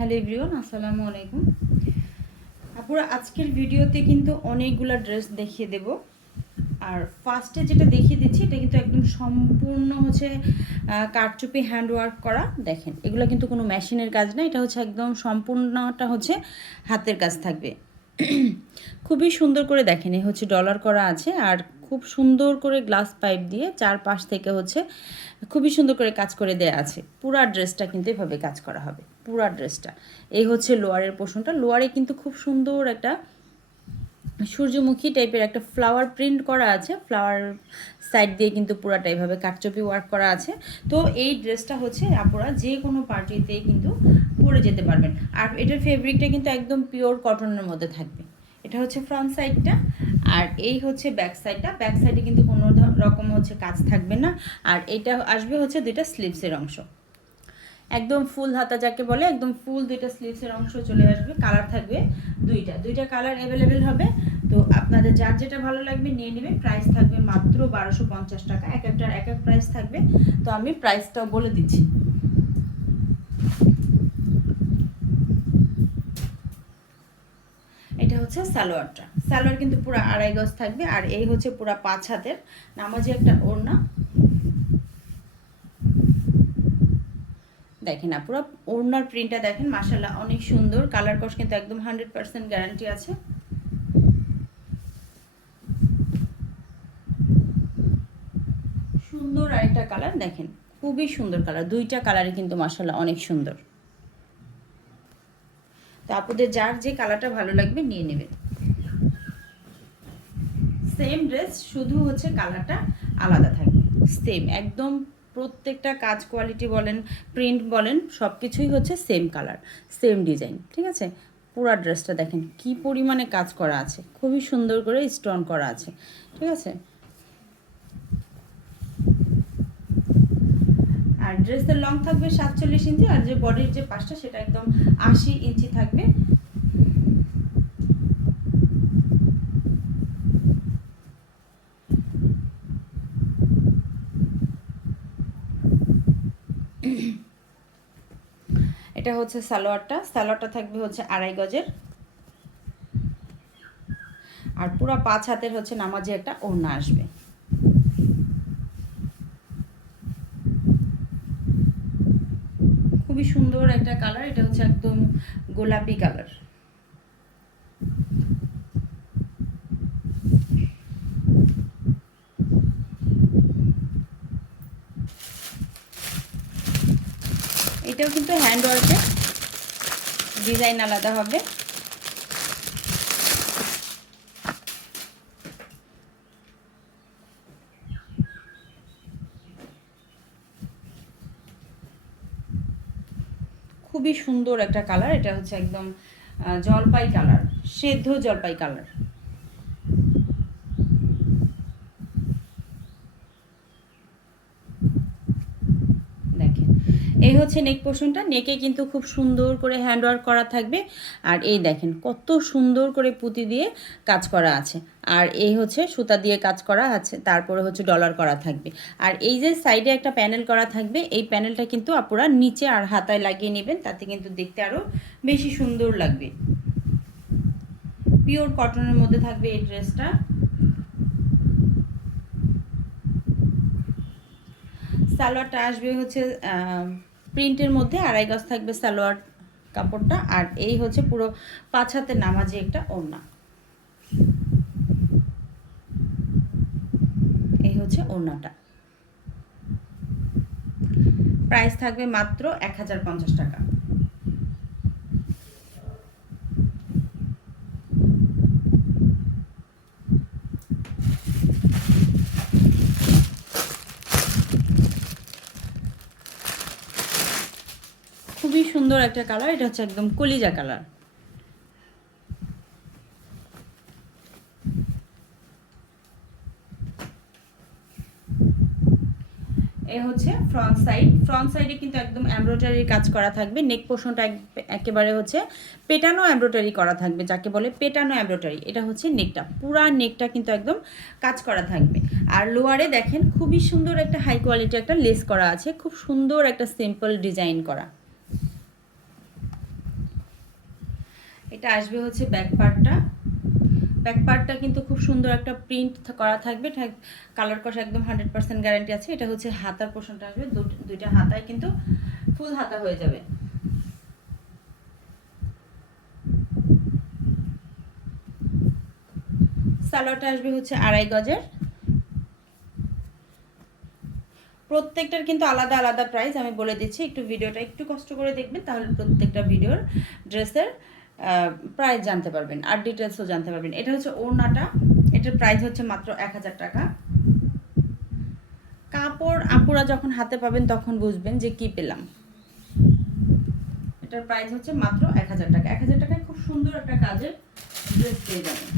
Hello everyone, আসসালামু আলাইকুম। আপুরা, আজকের ভিডিওতে কিন্তু অনেকগুলো ড্রেস দেখিয়ে দেব। আর ফার্স্টে যেটা দেখিয়ে দিচ্ছি এটা কিন্তু একদম সম্পূর্ণ হচ্ছে কারচুপি হ্যান্ড ওয়ার্ক করা। দেখেন, এগুলো কিন্তু কোনো মেশিনের কাজ না, এটা হচ্ছে একদম সম্পূর্ণটা হচ্ছে হাতের কাজ থাকবে। খুবই সুন্দর করে দেখেন, এই হচ্ছে ডলার করা আছে আর খুব সুন্দর করে গ্লাস পাইপ দিয়ে চারপাশ থেকে হচ্ছে খুবই সুন্দর করে কাজ করে দেয়া আছে। পুরা ড্রেসটা কিন্তু এভাবে কাজ করা হবে, পুরা ড্রেসটা। এই হচ্ছে লোয়ারের পোর্শনটা। লোয়ারে কিন্তু খুব সুন্দর একটা সূর্যমুখী টাইপের একটা ফ্লাওয়ার প্রিন্ট করা আছে, ফ্লাওয়ার সাইড দিয়ে কিন্তু পুরাটা এভাবে কাটচুপি ওয়ার্ক করা আছে। তো এই ড্রেসটা হচ্ছে আপনারা যে কোনো পার্টিতেই কিন্তু পরে যেতে পারবেন। আর এটার ফেব্রিকটা কিন্তু একদম পিওর কটনের মধ্যে থাকবে। এটা হচ্ছে ফ্রন্ট সাইডটা, আর এই হচ্ছে ব্যাক সাইডটা। ব্যাক সাইডে কিন্তু কোনো রকম হচ্ছে কাজ থাকবে না। আর এটা আসবে হচ্ছে দুইটা স্লিভসের অংশ, একদম ফুল হাতা যাকে বলে, একদম ফুল দুইটা স্লিভসের অংশ চলে আসবে। কালার থাকবে দুইটা কালার অ্যাভেলেবেল হবে। তো আপনাদের যার যেটা ভালো লাগবে নিয়ে নেবেন। প্রাইস থাকবে মাত্র 1250 টাকা। এক একটার এক এক প্রাইস থাকবে, তো আমি প্রাইসটাও বলে দিচ্ছি। এটা হচ্ছে সালোয়ারটা। সালোয়ার কিন্তু পুরো 2.5 গজ থাকবে। আর এই হচ্ছে পুরো 5 হাতের নামাজি একটা ওড়না। দেখেন পুরো ওড়নার প্রিন্টটা দেখেন, মাশাআল্লাহ অনেক সুন্দর। কালার কস কিন্তু একদম 100% গ্যারান্টি আছে। সুন্দর আরেকটা কালার দেখেন, খুবই সুন্দর কালার। দুইটা কালারই কিন্তু মাশাআল্লাহ অনেক সুন্দর। তো আপনাদের যার যে কালারটা ভালো লাগবে নিয়ে নেবেন। সেম ড্রেস, শুধু হচ্ছে কালারটা আলাদা থাকবে। সেম একদম প্রত্যেকটা কাজ কোয়ালিটি বলেন, প্রিন্ট বলেন, সব কিছুই হচ্ছে সেম কালার, সেম ডিজাইন। ঠিক আছে, পুরা ড্রেসটা দেখেন কি পরিমাণে কাজ করা আছে, খুবই সুন্দর করে স্টোন করা আছে। ঠিক আছে, আর ড্রেসের লং থাকবে 47 ইঞ্চি, আর যে বডির যে পাশটা সেটা একদম 80 ইঞ্চি থাকবে। এটা হচ্ছে সালোয়ারটা থাকবে হচ্ছে 2.5 গজের। আর পুরো 5 হাতের হচ্ছে নামাজি একটা ওড়না আসবে। খুবই সুন্দর একটা কালার, এটা হচ্ছে একদম গোলাপি কালার। এটাও কিন্তু হ্যান্ড ওয়ার্কে, ডিজাইন আলাদা হবে। খুবই সুন্দর একটা কালার, এটা হচ্ছে একদম জলপাই কালার, সেদ্ধ জলপাই কালার। দেখেন, এই হচ্ছে নেক পোর্শনটা। নেকে কিন্তু খুব সুন্দর করে হ্যান্ড ওয়ার্ক করা থাকবে। আর এই দেখেন কত সুন্দর করে পুঁতি দিয়ে কাজ করা আছে। আর এই হচ্ছে সুতা দিয়ে কাজ করা আছে, তারপরে হচ্ছে ডলার করা থাকবে। আর এই যে সাইডে একটা প্যানেল করা থাকবে, এই প্যানেলটা কিন্তু আপনারা নিচে আর হাতায় লাগিয়ে নেবেন, তাতে কিন্তু দেখতে আরও বেশি সুন্দর লাগবে। পিওর কটনের মধ্যে থাকবে এই ড্রেসটা। সালোয়ারটা আসবে হচ্ছে প্রিন্টের মধ্যে, 2.5 গজ থাকবে সালোয়ার কাপড়টা। আর এই হচ্ছে পুরো 5 হাতের নামাজি একটা ওড়না। এই হচ্ছে ওড়নাটা। প্রাইস থাকবে মাত্র 1050 টাকা। খুবই সুন্দর একটা কালার, এটা হচ্ছে একদম কলিজা কালার। এই হচ্ছে ফ্রন্ট সাইডে কিন্তু একদম এমব্রয়ডারির কাজ করা থাকবে। নেক পোর্শনটা একেবারে হচ্ছে পেটানো এমব্রয়ডারি করা থাকবে, যাকে বলে পেটানো এমব্রয়ডারি। এটা হচ্ছে নেকটা, পুরা নেকটা কিন্তু একদম কাজ করা থাকবে। আর লোয়ারে দেখেন খুবই সুন্দর একটা হাই কোয়ালিটি একটা লেস করা আছে, খুব সুন্দর একটা সিম্পল ডিজাইন করা। এটা আসবে হচ্ছে ব্যাক পার্টটা। ব্যাক পার্টটা কিন্তু খুব সুন্দর একটা প্রিন্ট করা থাকবে, কালার কষা একদম 100% গ্যারান্টি আছে। এটা হচ্ছে হাতার পোর্শনটা আসবে, দুইটা হাতায় কিন্তু ফুল হাতা হয়ে যাবে। সালোয়ারটা আসবে হচ্ছে 2.5 গজের। প্রত্যেকটার কিন্তু আলাদা আলাদা প্রাইস আমি বলে দিচ্ছি, একটু ভিডিওটা একটু কষ্ট করে দেখবেন, তাহলে প্রত্যেকটা ভিডিওর ড্রেসের প্রাইস জানতে পারবেন আর ডিটেলসও জানতে পারবেন। এটা হচ্ছে ওড়নাটা, এটার প্রাইস হচ্ছে মাত্র 1000 টাকা। কাপড় আপুরা যখন হাতে পাবেন তখন বুঝবেন যে কি পেলাম। এটার প্রাইস হচ্ছে মাত্র 1000 টাকা। 1000 টাকায় খুব সুন্দর একটা কাজের ড্রেস পেয়ে যাবেন।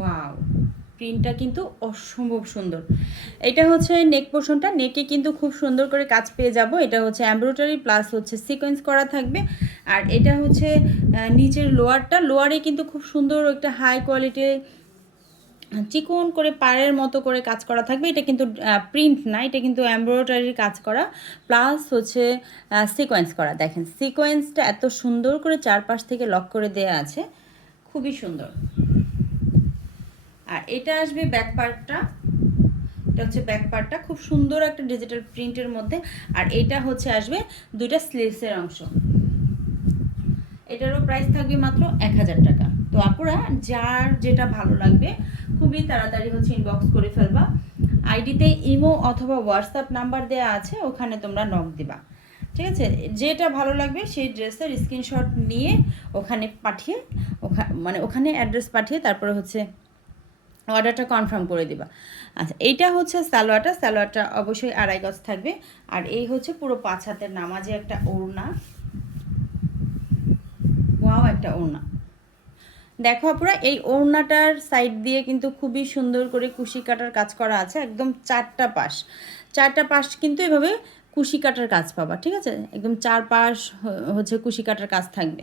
ওয়াও, প্রিন্টটা কিন্তু অসম্ভব সুন্দর। এটা হচ্ছে নেক পোর্শনটা, নেকে কিন্তু খুব সুন্দর করে কাজ পেয়ে যাব। এটা হচ্ছে এমব্রয়ডারি প্লাস হচ্ছে সিকোয়েন্স করা থাকবে। আর এটা হচ্ছে নিচের লোয়ারটা, লোয়ারে কিন্তু খুব সুন্দর একটা হাই কোয়ালিটির চিকন করে পাড়ের মতো করে কাজ করা থাকবে। এটা কিন্তু প্রিন্ট না, এটা কিন্তু এমব্রয়ডারির কাজ করা প্লাস হচ্ছে সিকোয়েন্স করা। দেখেন সিকোয়েন্সটা এত সুন্দর করে চারপাশ থেকে লক করে দেয়া আছে, খুবই সুন্দর। আর এটা আসবে ব্যাক পার্টটা, এটা হচ্ছে ব্যাক পার্টটা খুব সুন্দর একটা ডিজিটাল প্রিন্টের মধ্যে। আর এটা হচ্ছে আসবে দুইটা স্লিভসের অংশ। এটারও প্রাইস থাকবে মাত্র 1000 টাকা। তো আপুরা যার যেটা ভালো লাগবে খুবই তাড়াতাড়ি হচ্ছে ইনবক্স করে ফেলবা। আইডিতে ইমো অথবা হোয়াটসঅ্যাপ নাম্বার দেওয়া আছে, ওখানে তোমরা নক দিবা, ঠিক আছে? যেটা ভালো লাগবে সেই ড্রেসের স্ক্রিনশট নিয়ে ওখানে পাঠিয়ে মানে ওখানে অ্যাড্রেস পাঠিয়ে তারপরে হচ্ছে অর্ডারটা কনফার্ম করে দিবা। আচ্ছা, এইটা হচ্ছে সালোয়ারটা, সালোয়ারটা অবশ্যই 2.5 গজ থাকবে। আর এই হচ্ছে পুরো 5 হাতের নামাজে একটা ওড়না। ওয়াও, একটা ওড়না দেখো আপুরা, এই ওড়নাটার সাইড দিয়ে কিন্তু খুবই সুন্দর করে কুশি কাটার কাজ করা আছে, একদম চারটা পাশ কিন্তু এভাবে কুশি কাটার কাজ পাবা, ঠিক আছে? একদম চারপাশ হচ্ছে কুশি কাটার কাজ থাকবে।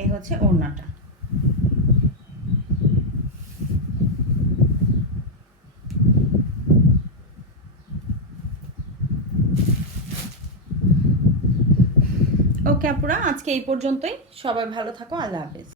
এই হচ্ছে ওড়নাটা। ওকে আপুরা, আজকে এই পর্যন্তই। সবাই ভালো থাকো, আল্লাহ হাফেজ।